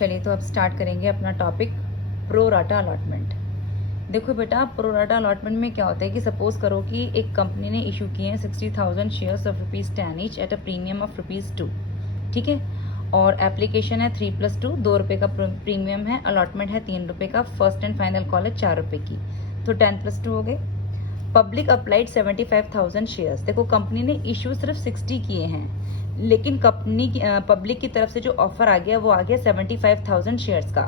चलिए तो अब स्टार्ट करेंगे अपना टॉपिक प्रो राटा अलॉटमेंट। देखो बेटा, प्रो राटा अलॉटमेंट में क्या होता है कि सपोज करो कि एक कंपनी ने इशू किए हैं 60,000 shares of ₹10 each at a premium of ₹2। ठीक है, और एप्लीकेशन है 3+2, ₹2 का प्रीमियम है, अलॉटमेंट है ₹3 का, फर्स्ट एंड फाइनल कॉल है ₹4 की, तो 10+2 हो गए। Public applied 75,000 shares. देखो कंपनी ने इशू सिर्फ 60 किए हैं, लेकिन पब्लिक की तरफ से जो ऑफर आ गया वो आ गया 75,000 शेयर्स का,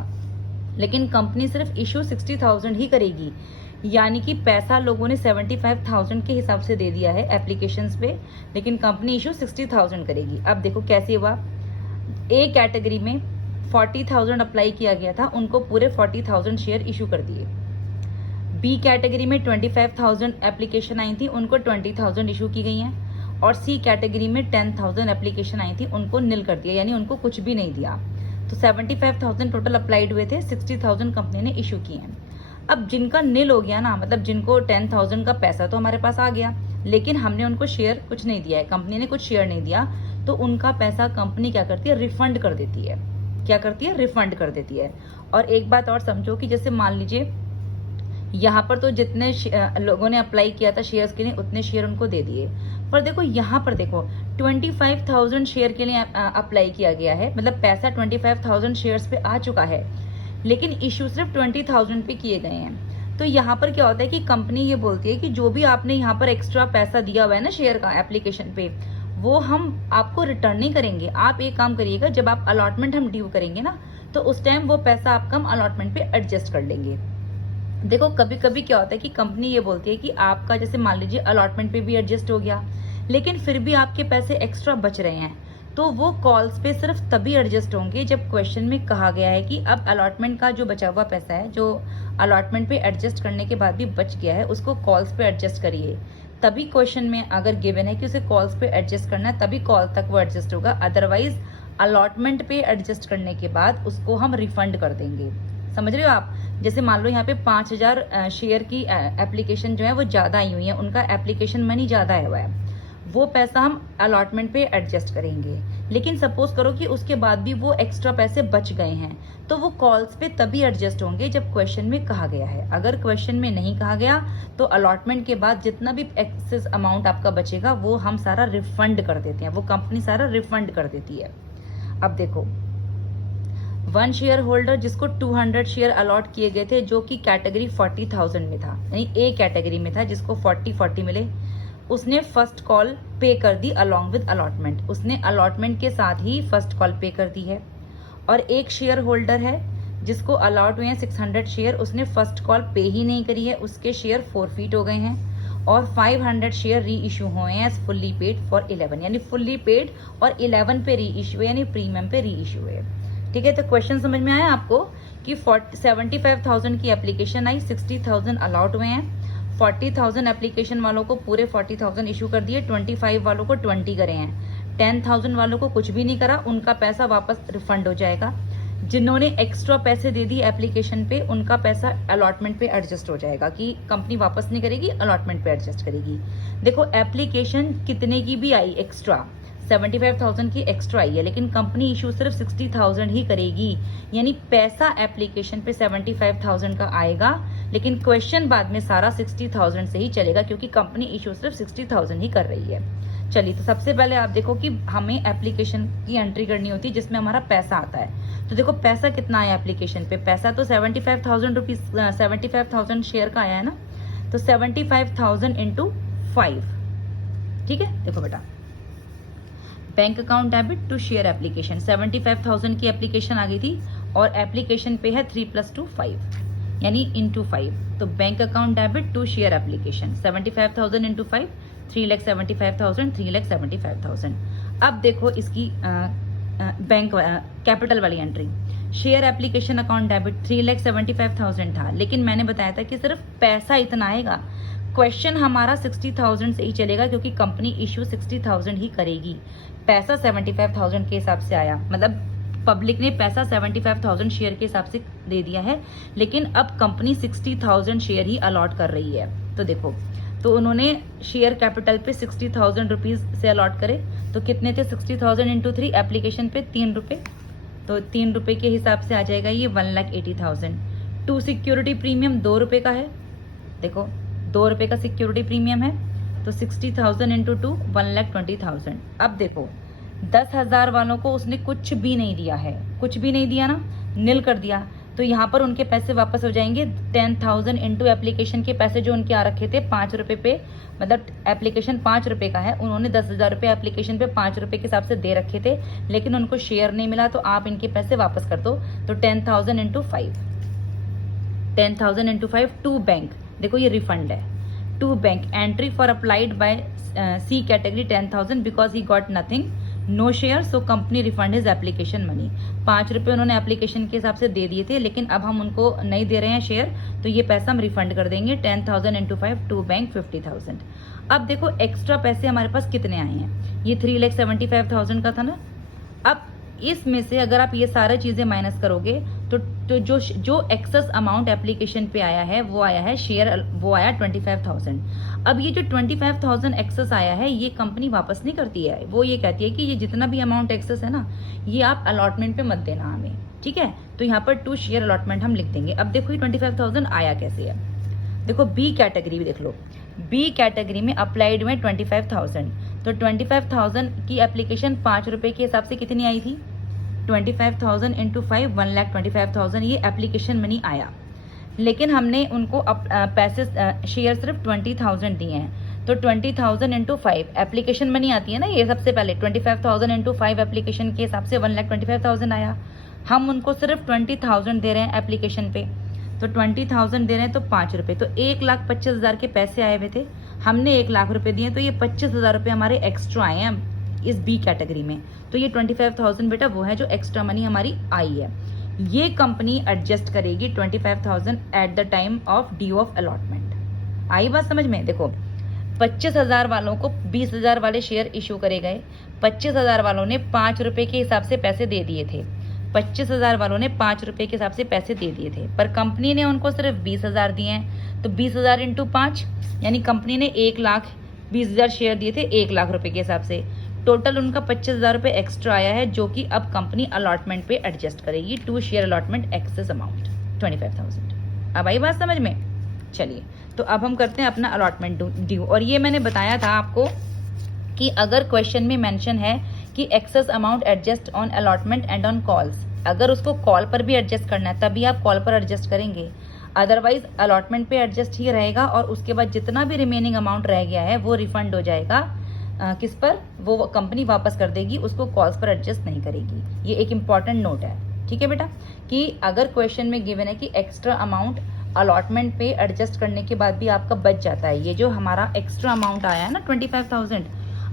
लेकिन कंपनी सिर्फ इशू 60,000 ही करेगी, यानी कि पैसा लोगों ने 75,000 के हिसाब से दे दिया है एप्लीकेशंस पे, लेकिन कंपनी इशू 60,000 करेगी। अब देखो कैसे हुआ। ए कैटेगरी में 40,000 अप्लाई किया गया था, उनको पूरे 40,000 शेयर इशू कर दिए। बी कैटेगरी में 25,000 एप्लीकेशन आई थी, उनको 20,000 इशू की गई हैं, और सी कैटेगरी में 10,000 एप्लीकेशन आई थी, उनको निल कर दिया, यानी उनको कुछ भी नहीं दिया। तो 75,000 टोटल अप्लाइड हुए थे, 60,000 कंपनी ने इशू किए हैं। अब जिनका निल हो गया ना, मतलब जिनको 10,000 का पैसा तो हमारे पास आ गया, लेकिन हमने उनको शेयर कुछ नहीं दिया है, कंपनी ने कुछ शेयर नहीं दिया, तो उनका पैसा कंपनी क्या करती है, रिफंड कर देती है। क्या करती है, रिफंड कर देती है। और एक बात और समझो कि जैसे मान लीजिए यहाँ पर तो जितने लोगों ने अप्लाई किया था शेयर्स के लिए, उतने शेयर उनको दे दिए, पर देखो यहाँ पर देखो 25,000 शेयर के लिए अप्लाई किया गया है, मतलब पैसा 25,000 शेयर्स पे आ चुका है, लेकिन इशू सिर्फ 20,000 पे किए गए हैं। तो यहाँ पर क्या होता है कि कंपनी ये बोलती है कि जो भी आपने यहाँ पर एक्स्ट्रा पैसा दिया हुआ है ना शेयर का एप्लीकेशन पे, वो हम आपको रिटर्न नहीं करेंगे। आप एक काम करिएगा, जब आप अलॉटमेंट हम ड्यू करेंगे ना, तो उस टाइम वो पैसा आपका हम अलॉटमेंट पे एडजस्ट कर लेंगे। देखो कभी कभी क्या होता है कि कंपनी ये बोलती है कि आपका जैसे मान लीजिए अलॉटमेंट पे भी एडजस्ट हो गया, लेकिन फिर भी आपके पैसे एक्स्ट्रा बच रहे हैं, तो वो कॉल्स पे सिर्फ तभी एडजस्ट होंगे जब क्वेश्चन में कहा गया है कि अब अलॉटमेंट का जो बचा हुआ पैसा है, जो अलॉटमेंट पे एडजस्ट करने के बाद भी बच गया है, उसको कॉल्स पे एडजस्ट करिए। तभी क्वेश्चन में अगर गिवन है कि उसे कॉल्स पे एडजस्ट करना है, तभी कॉल तक वो एडजस्ट होगा, अदरवाइज अलॉटमेंट पे एडजस्ट करने के बाद उसको हम रिफंड कर देंगे। समझ रहे हो आप? जैसे मान लो यहाँ पे 5,000 शेयर की एप्लीकेशन जो है वो ज्यादा आई हुई है, उनका एप्लीकेशन मनी ज्यादा आया हुआ है, वो पैसा हम अलॉटमेंट पे एडजस्ट करेंगे। लेकिन सपोज करो कि उसके बाद भी वो एक्स्ट्रा पैसे बच गए हैं, तो वो कॉल्स पे तभी एडजस्ट होंगे जब क्वेश्चन में कहा गया है। अगर क्वेश्चन में नहीं कहा गया तो अलॉटमेंट के बाद जितना भी एक्सेस अमाउंट आपका बचेगा वो हम सारा रिफंड कर देते हैं, वो कंपनी सारा रिफंड कर देती है। अब देखो 1 शेयर होल्डर जिसको 200 शेयर अलॉट किए गए थे, जो कि कैटेगरी 40,000 में था, यानी ए कैटेगरी में था, जिसको 40 मिले, उसने फर्स्ट कॉल पे कर दी अलोंग विद अलॉटमेंट। उसने अलॉटमेंट के साथ ही फर्स्ट कॉल पे कर दी है। और एक शेयर होल्डर है जिसको अलॉट हुए हैं 600 शेयर, उसने फर्स्ट कॉल पे ही नहीं करी है, उसके शेयर फोरफीट हो गए हैं। और 500 शेयर री इशू हुए हैं एज फुल्ली पेड फॉर 11, यानी फुल्ली पेड और 11 पे री इशू, यानी प्रीमियम पे री इशू है। ठीक है, तो क्वेश्चन समझ में आया आपको कि 75,000 की एप्लीकेशन आई, 60,000 अलॉट हुए हैं, 40,000 एप्लीकेशन वालों को पूरे 40,000 इशू कर दिए, 25 वालों को 20 करे हैं, 10,000 वालों को कुछ भी नहीं करा, उनका पैसा वापस रिफंड हो जाएगा। जिन्होंने एक्स्ट्रा पैसे दे दिए एप्लीकेशन पे, उनका पैसा अलॉटमेंट पे एडजस्ट हो जाएगा, कि कंपनी वापस नहीं करेगी, अलॉटमेंट पे एडजस्ट करेगी। देखो एप्लीकेशन कितने की भी आई एक्स्ट्रा, 75,000 की एक्स्ट्रा आई है, लेकिन कंपनी इशू सिर्फ 60,000 ही करेगी, यानी पैसा एप्लीकेशन पे 75,000 का आएगा, लेकिन क्वेश्चन बाद में सारा 60,000 से ही चलेगा, क्योंकि कंपनी इशू सिर्फ 60,000 ही कर रही है। चलिए, तो सबसे पहले आप देखो कि हमें एप्लीकेशन की एंट्री करनी होती है जिसमें हमारा पैसा आता है। तो देखो पैसा कितना आया एप्लीकेशन पे, पैसा तो 75,000 रुपीज, 75,000 शेयर का आया है ना, तो 75,000 इंटू 5। ठीक है, देखो बेटा, bank account debit to share application, 75,000 की एप्लीकेशन आ गई थी और एप्लीकेशन पे है 3+2 5, यानी इंटू 5। तो bank account debit to share application 75,000 into 5, 3,75,000, 3,75,000। अब देखो इसकी बैंक कैपिटल वाली entry, share application account debit 3,75,000 था, लेकिन मैंने बताया था कि सिर्फ पैसा इतना आएगा, क्वेश्चन हमारा 60,000 से ही चलेगा, क्योंकि कंपनी इश्यू 60,000 ही करेगी। पैसा 75,000 के हिसाब से आया, मतलब पब्लिक ने पैसा 75,000 शेयर के हिसाब से दे दिया है, लेकिन अब कंपनी 60,000 शेयर ही अलॉट कर रही है। तो देखो, तो उन्होंने शेयर कैपिटल पे 60,000 रुपीज से अलॉट करे, तो कितने थे, 60,000 इंटू 3, एप्लीकेशन पे ₹3, तो 3 रुपये के हिसाब से आ जाएगा ये 1,80,000। टू सिक्योरिटी प्रीमियम 2 रुपये का है, देखो 2 रुपये का सिक्योरिटी प्रीमियम है, तो 60,000 इंटू 2 1,20,000। अब देखो 10,000 वालों को उसने कुछ भी नहीं दिया है, कुछ भी नहीं दिया ना, नील कर दिया, तो यहाँ पर उनके पैसे वापस हो जाएंगे 10,000 इंटू एप्लीकेशन के पैसे जो उनके आ रखे थे 5 रुपये पे, मतलब एप्लीकेशन 5 रुपये का है, उन्होंने 10,000 रुपये एप्लीकेशन पे 5 रुपये के हिसाब से दे रखे थे, लेकिन उनको शेयर नहीं मिला, तो आप इनके पैसे वापस कर दो। तो 10,000 इंटू 5, 10,000 इंटू 5 टू बैंक, देखो ये रिफंड है, to bank entry for applied by C category 10,000 because he got nothing, no share, so company refund is application money. 5 रुपये उन्होंने एप्लीकेशन के हिसाब से दे दिए थे, लेकिन अब हम उनको नहीं दे रहे हैं शेयर, तो ये पैसा हम रिफंड कर देंगे। 10,000 इंटू 5 टू बैंक 50,000। अब देखो एक्स्ट्रा पैसे हमारे पास कितने आए हैं, ये 3,75,000 का था ना। अब इसमें से अगर आप ये सारी चीजें माइनस करोगे तो जो एक्सेस अमाउंट एप्लीकेशन पे आया है वो आया है शेयर, वो आया 25,000। अब ये जो 25,000 एक्सेस आया है ये कंपनी वापस नहीं करती है, वो ये कहती है कि ये जितना भी अमाउंट एक्सेस है ना, ये आप अलॉटमेंट पे मत देना हमें, ठीक है। तो यहाँ पर टू शेयर अलॉटमेंट हम लिख देंगे। अब देखो ये 25,000 आया कैसे है, देखो बी कैटेगरी भी देख लो, बी कैटेगरी में अप्लाइड में 25,000, तो 25,000 की एप्लीकेशन 5 रुपये के हिसाब से कितनी आई थी, 25,000 इंटू 5 1,25,000 ये एप्लीकेशन मनी आया, लेकिन हमने उनको पैसे शेयर सिर्फ 20,000 दिए हैं, तो 20,000 इंटू 5 एप्लीकेशन मनी आती है ना, ये सबसे पहले 25,000 इंटू 5 एप्लीकेशन के हिसाब से 1,25,000 आया। हम उनको सिर्फ 20,000 दे रहे हैं एप्लीकेशन पे, तो 20,000 दे रहे हैं तो 5 रुपये, तो 1,25,000 के पैसे आए हुए थे, हमने 1 लाख रुपए दिए, तो ये 25,000 रुपये हमारे एक्स्ट्रा आए हैं इस बी कैटेगरी में। तो ये 25,000 बेटा वो है जो एक्स्ट्रा मनी हमारी आई है, ये कंपनी एडजस्ट करेगी 25,000 at the time of due of allotment. आई बात समझ में? देखो 25,000 वालों को 20,000 वाले शेयर इशू करे गए, 25,000 वालों ने 5 रुपये के हिसाब से पैसे दे दिए थे, 25,000 वालों ने 5 रुपये के हिसाब से पैसे दे दिए थे, पर कंपनी ने उनको सिर्फ 20,000 दिए हैं, तो 20,000 इंटू 5 यानी कंपनी ने 1,20,000 शेयर दिए थे 1 लाख रुपए के हिसाब से, टोटल उनका 25,000 रुपये एक्स्ट्रा आया है, जो कि अब कंपनी अलॉटमेंट पे एडजस्ट करेगी to share allotment excess amount 25,000। अब आई बात समझ में? चलिए तो अब हम करते हैं अपना अलॉटमेंट ड्यू। और ये मैंने बताया था आपको कि अगर क्वेश्चन में मेंशन है कि excess amount adjust on allotment and on calls, अगर उसको कॉल पर भी एडजस्ट करना है तभी आप कॉल पर एडजस्ट करेंगे, अदरवाइज अलॉटमेंट पे एडजस्ट ही रहेगा, और उसके बाद जितना भी रिमेनिंग अमाउंट रह गया है वो रिफंड हो जाएगा किस पर, वो कंपनी वापस कर देगी, उसको कॉल्स पर एडजस्ट नहीं करेगी। ये एक इंपॉर्टेंट नोट है, ठीक है बेटा, कि अगर क्वेश्चन में गिवन है कि एक्स्ट्रा अमाउंट अलॉटमेंट पे एडजस्ट करने के बाद भी आपका बच जाता है, ये जो हमारा एक्स्ट्रा अमाउंट आया है ना 25,000,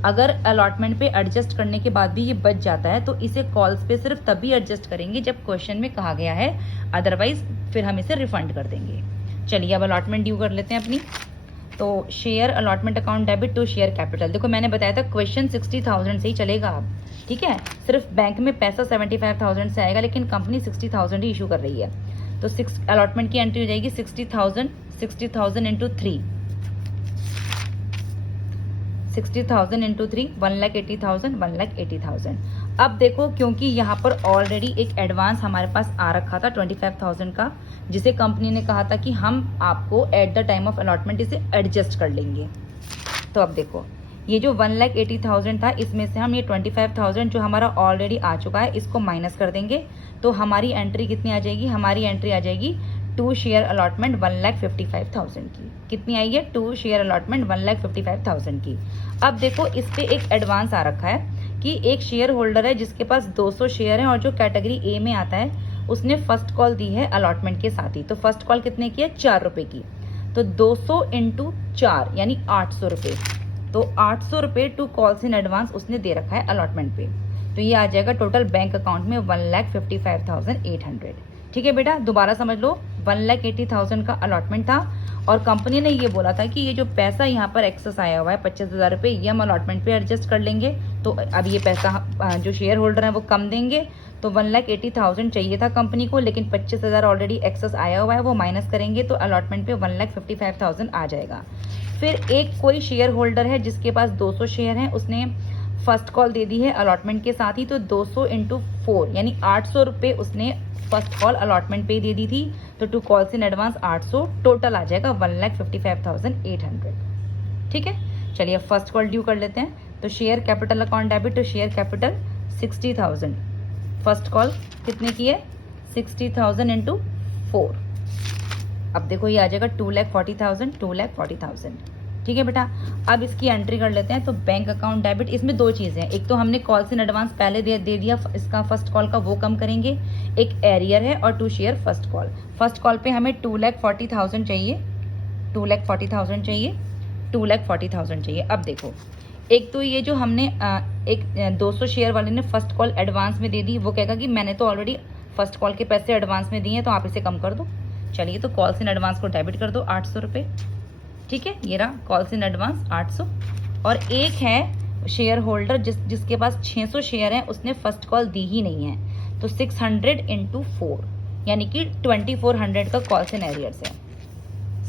अगर अलॉटमेंट पे एडजस्ट करने के बाद भी ये बच जाता है तो इसे कॉल्स पे सिर्फ तभी एडजस्ट करेंगे जब क्वेश्चन में कहा गया है, अदरवाइज फिर हम इसे रिफंड कर देंगे। चलिए अब अलॉटमेंट ड्यू कर लेते हैं अपनी। तो share allotment account debit to share capital, देखो मैंने बताया था क्वेश्चन 60,000 से ही चलेगा अब, ठीक है, सिर्फ बैंक में पैसा 75,000 से आएगा, लेकिन कंपनी 60,000 ही इशू कर रही है, तो अलॉटमेंट की एंट्री हो जाएगी 60,000 इंटू 3, 60,000 इंटू 3 1,80,000, 1,80,000। अब देखो क्योंकि यहाँ पर ऑलरेडी एक एडवांस हमारे पास आ रखा था 25,000 का, जिसे कंपनी ने कहा था कि हम आपको eight the time of allotment इसे एडजस्ट कर लेंगे, तो अब देखो ये जो 1,80,000 था इसमें से हम ये 25,000 जो हमारा ऑलरेडी आ चुका है इसको माइनस कर देंगे, तो हमारी एंट्री कितनी आ जाएगी, हमारी एंट्री आ जाएगी टू शेयर अलॉटमेंट 1,55,000 की। कितनी आई है? टू शेयर अलॉटमेंट 1,55,000 की। अब देखो इस पे एक एडवांस आ रखा है कि एक शेयर होल्डर है जिसके पास 200 शेयर हैं और जो कैटेगरी ए में आता है उसने फर्स्ट कॉल दी है अलॉटमेंट के साथ ही, तो फर्स्ट कॉल कितने की है? 4 रुपये की, तो 200 इंटू 4 यानी 800 रुपये, तो 800 रुपये टू कॉल्स इन एडवांस उसने दे रखा है अलॉटमेंट पे, तो ये आ जाएगा टोटल बैंक अकाउंट में 1,55,800। ठीक है बेटा, दोबारा समझ लो, 1,80,000 का अलॉटमेंट था और कंपनी ने ये बोला था कि ये जो पैसा यहाँ पर एक्सेस आया हुआ है 25,000 रुपये, ये हम अलॉटमेंट पे एडजस्ट कर लेंगे, तो अब ये पैसा जो शेयर होल्डर हैं वो कम देंगे, तो 1,80,000 चाहिए था कंपनी को, लेकिन 25,000 ऑलरेडी एक्सेस आया हुआ है, वो माइनस करेंगे तो अलॉटमेंट पे 1,55,000 आ जाएगा। फिर एक कोई शेयर होल्डर है जिसके पास 200 शेयर हैं, उसने फर्स्ट कॉल दे दी है अलॉटमेंट के साथ ही, तो 200 इंटू 4 यानी 800 रुपये उसने फर्स्ट कॉल अलॉटमेंट पे दे दी थी। तो 2 कॉल्स इन एडवांस 800, टोटल आ जाएगा 1,55,800। ठीक है, चलिए अब फर्स्ट कॉल ड्यू कर लेते हैं। तो share capital account debit to share capital 60,000। First call कितने की है? 60,000 इंटू 4। अब देखो ये आ जाएगा 2,40,000, 2,40,000। ठीक है बेटा, अब इसकी एंट्री कर लेते हैं। तो बैंक अकाउंट डेबिट, इसमें दो चीज़ें हैं, एक तो हमने कॉल्स इन एडवांस पहले दे दिया इसका फर्स्ट कॉल का, वो कम करेंगे, एक एरियर है और 2 share first call. First call पे हमें 2,40,000 चाहिए, 2,40,000 चाहिए, 2,40,000 चाहिए। अब देखो, एक तो ये जो हमने एक 200 शेयर वाले ने फर्स्ट कॉल एडवांस में दे दी, वो कहेगा कि मैंने तो ऑलरेडी फर्स्ट कॉल के पैसे एडवांस में दिए हैं, तो आप इसे कम कर दो। चलिए, तो कॉल्स इन एडवांस को डेबिट कर दो 800 रुपये। ठीक है, ये रहा कॉल्स इन एडवांस 800। और एक है शेयर होल्डर जिसके पास 600 शेयर हैं, उसने फर्स्ट कॉल दी ही नहीं है, तो 600 इंटू 4 यानी कि 2400 का कॉल्स इन एरियर्स है।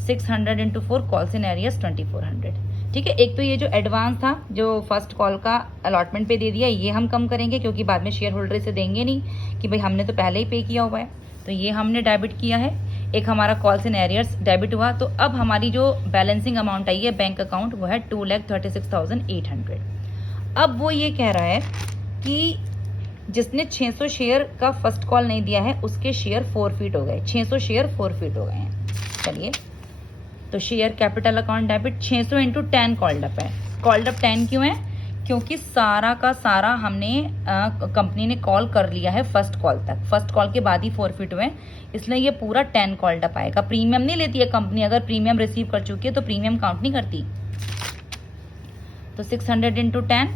600 इंटू 4 कॉल्स इन एरियर्स 2400। ठीक है, एक तो ये जो एडवांस था जो फर्स्ट कॉल का अलॉटमेंट पे दे दिया, ये हम कम करेंगे क्योंकि बाद में शेयर होल्डर इसे देंगे नहीं कि भाई हमने तो पहले ही पे किया हुआ है, तो ये हमने डेबिट किया है। एक हमारा कॉल्स इन एरियर्स डेबिट हुआ। तो अब हमारी जो बैलेंसिंग अमाउंट आई है बैंक अकाउंट, वो है 2,36,800। अब वो ये कह रहा है कि जिसने 600 शेयर का फर्स्ट कॉल नहीं दिया है, उसके शेयर फोरफीट हो गए, 600 शेयर फोरफीट हो गए हैं। चलिए, तो share capital account debit 600 into 10 called up है। कॉल्ड अप 10 क्यों है? क्योंकि सारा का सारा हमने कंपनी ने कॉल कर लिया है फर्स्ट कॉल तक, फर्स्ट कॉल के बाद ही फोरफिट हुए, इसलिए ये पूरा 10 कॉल्ड अप आएगा। प्रीमियम नहीं लेती है कंपनी, अगर प्रीमियम रिसीव कर चुकी है तो प्रीमियम काउंट नहीं करती। तो 600 इंटू 10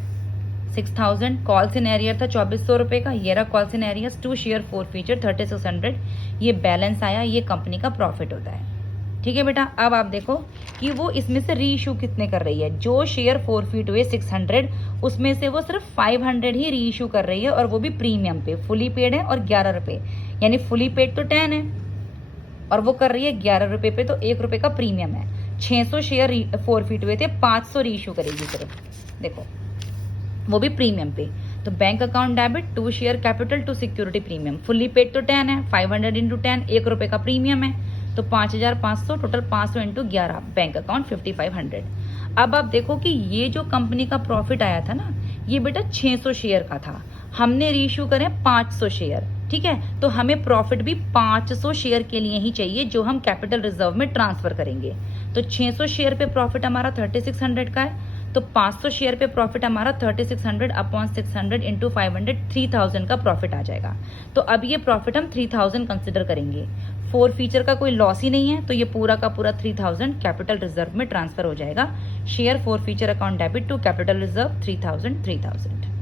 6,000। कॉल्स इन एरियर था 2,400 रुपये का, ये रहा calls in arrears 2 share 4 feature 3,600। ये बैलेंस आया, ये कंपनी का प्रॉफिट होता है। ठीक है बेटा, अब आप देखो कि वो इसमें से री इशू कितने कर रही है। जो शेयर फोरफीट हुए 600, उसमें से वो सिर्फ 500 ही री इशू कर रही है, और वो भी प्रीमियम पे। फुली पेड है और 11 रुपये, यानी फुली पेड तो 10 है और वो कर रही है 11 रुपये पे, तो 1 रुपये का प्रीमियम है। 600 शेयर फोरफीट हुए थे, 500 री इशू करेगी सिर्फ, देखो वो भी प्रीमियम पे। तो bank account debit 2 share capital to security premium. Fully paid तो 10 है, 500 इंटू 10 1 रुपये का प्रीमियम है, तो 5,500, टोटल 500 इंटू 11, बैंक अकाउंट 5,500। अब आप देखो कि ये जो कंपनी का प्रॉफिट आया था ना, ये बेटा 600 शेयर का था, हमने रीइश्यू करे 500 शेयर। ठीक है, तो हमें प्रॉफिट भी 500 शेयर के लिए ही चाहिए, जो हम कैपिटल रिजर्व में ट्रांसफर करेंगे। तो 600 शेयर पे प्रॉफिट हमारा 3,600 का है, तो 500 शेयर पे प्रॉफिट हमारा 3,600 अपॉन 600 इंटू 500 3,000 का प्रॉफिट आ जाएगा। तो अब ये प्रॉफिट हम 3,000 कंसिडर करेंगे। 4 फीचर का कोई लॉस ही नहीं है, तो ये पूरा का पूरा 3,000 कैपिटल रिजर्व में ट्रांसफर हो जाएगा। Share 4 forfeiture account debit to capital reserve 3,000 3,000।